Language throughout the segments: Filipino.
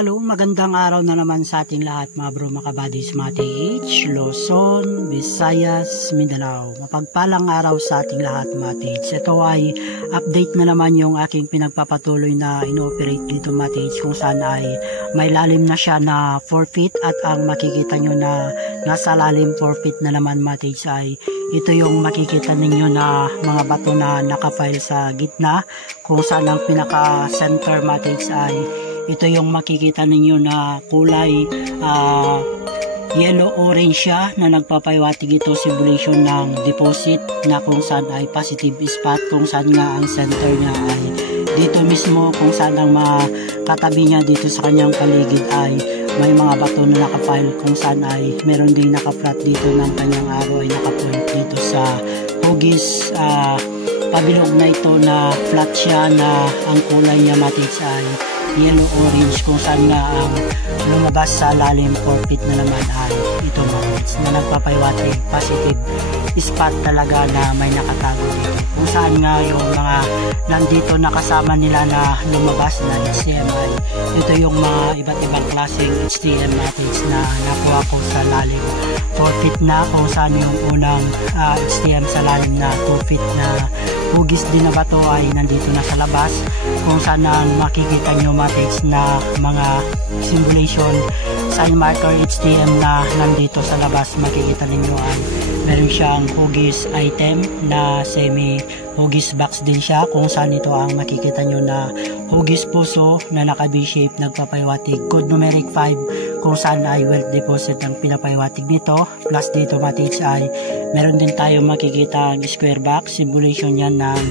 Hello, magandang araw na naman sa ating lahat mga bro, mga kabadis, mga TH, Luzon, Visayas, Mindanao. Mapagpalang araw sa ating lahat mga TH. Ito ay update na naman yung aking pinagpapatuloy na ino-operate dito mga TH, kung saan ay may lalim na siya na 4 feet at ang makikita nyo na nasa lalim 4 feet na naman mga TH ay ito yung makikita ninyo na mga bato na nakafile sa gitna, kung saan ang pinaka center mga TH ay ito yung makikita ninyo na kulay yellow-orange siya na nagpapahiwatig ito simulation ng deposit na kung saan ay positive spot, kung saan nga ang center niya ay dito mismo, kung saan ang makatabi niya dito sa kanyang paligid ay may mga bato na nakafile, kung saan ay meron ding nakaflat dito ng kanyang arrow ay nakapoint dito sa hugis pabilog na ito na flat siya na ang kulay niya matis ay yellow-orange, kung saan nga ang lumabas sa lalim 4 feet na naman ay ito matis na nagpapahiwatig positive spot talaga na may nakatago dito, kung saan nga yung mga nandito nakasama nila na lumabas na HTM ay ito yung mga iba't ibang klaseng HTM matis na nakuha ko sa lalim 4 feet na, kung saan yung unang HTM sa lalim na 2 feet na hugis din na bato ay nandito na sa labas, kung saan ang makikita nyo matis na mga simulation sign marker HTM na nandito sa labas. Makikita ninyo ay meron siyang hugis item na semi hugis box din siya, kung saan ito ang makikita nyo na hugis puso na naka B-shape nagpapahiwatig code numeric 5, kung saan ay wealth deposit ang pinapahiwatig nito. Plus dito matis ay meron din tayo makikita ang square box simulation yan ng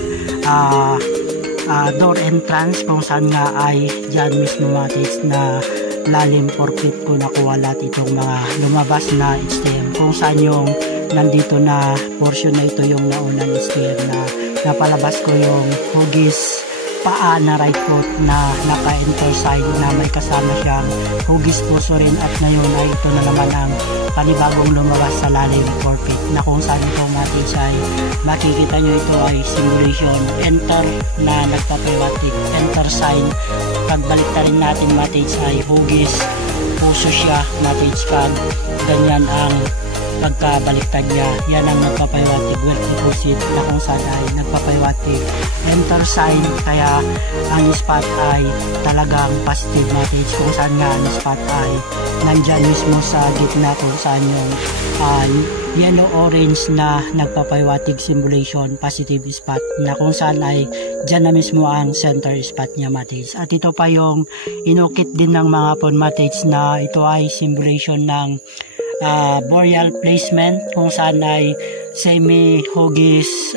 door entrance, kung saan nga ay dyan mismo matis na lalim 4 feet ko nakuha lahat itong mga lumabas na HTM, kung saan yung nandito na portion na ito yung naunang HTM na napalabas ko yung hugis paa na right foot na naka-enter side na may kasama siyang hugis puso rin, at ngayon ay ito na naman ang panibagong lumabas sa lalim 4 feet na kung saan ito matis ay makikita nyo ito ay simulation enter na nagpapahiwatig enter sign. Pagbalik na rin natin matis ay hugis puso siya matis pag ganyan ang pagkabaliktad niya, yan ang nagpapahiwatig wealth deposit na kung saan ay nagpapahiwatig enter sign, kaya ang spot ay talagang positive matis, kung saan nga ang spot ay nandyan mismo sa gitna, kung saan yung yellow-orange na nagpapahiwatig simulation positive spot na kung saan ay dyan na mismo ang center spot niya matis. At ito pa yung inukit din ng mga pon matis na ito ay simulation ng boreal placement, kung saan ay semi hugis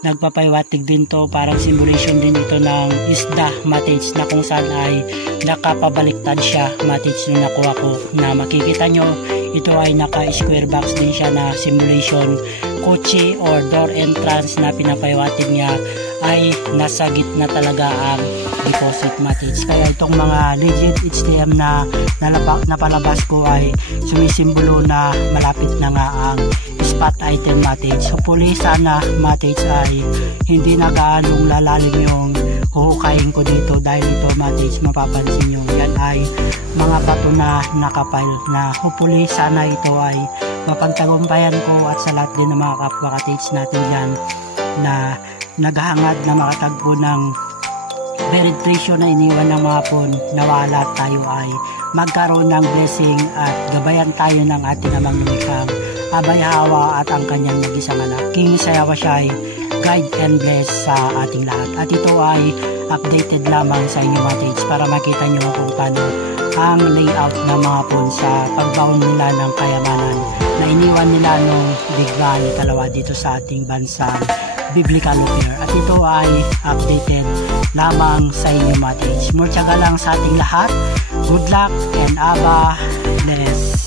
nagpapahiwatig din to, parang simulation din ito ng isda matis na kung saan ay nakapabaliktad siya matis nung nakuha ko na makikita nyo ito ay naka square box din siya na simulation kotse or door entrance na pinapahiwatig niya ay nasa gitna talaga ang deposit matis. Kaya itong mga legit HTM na napalabas ko ay sumisimbolo na malapit na nga ang spot item matis. Hopefully sana matis ay hindi na gaanong lalalim yung huhukayin ko dito, dahil ito matis mapapansin nyo yan ay mga bato na nakapile na hopefully sana ito ay mapagtagumpayan ko at sa lahat din ng mga kapwa-ka-TH natin yan na naghahangad na makatagpo ng buried treasure na iniwan ng mga pon, nawala tayo ay magkaroon ng blessing at gabayan tayo ng ating amang lumikang Abay Hawa at ang kanyang nag-isang anak King Sayawa siya ay guide and bless sa ating lahat. At ito ay updated lamang sa inyo mga TH para makita nyo kung paano ang layout ng mga pon sa pagbaon nila ng kayamanan na iniwan nila nung bigla ni Kalawa dito sa ating bansang biblical affair. At ito ay updated lamang sa inyo mga TH. Murtsaga lang sa ating lahat. Good luck and Aba bless.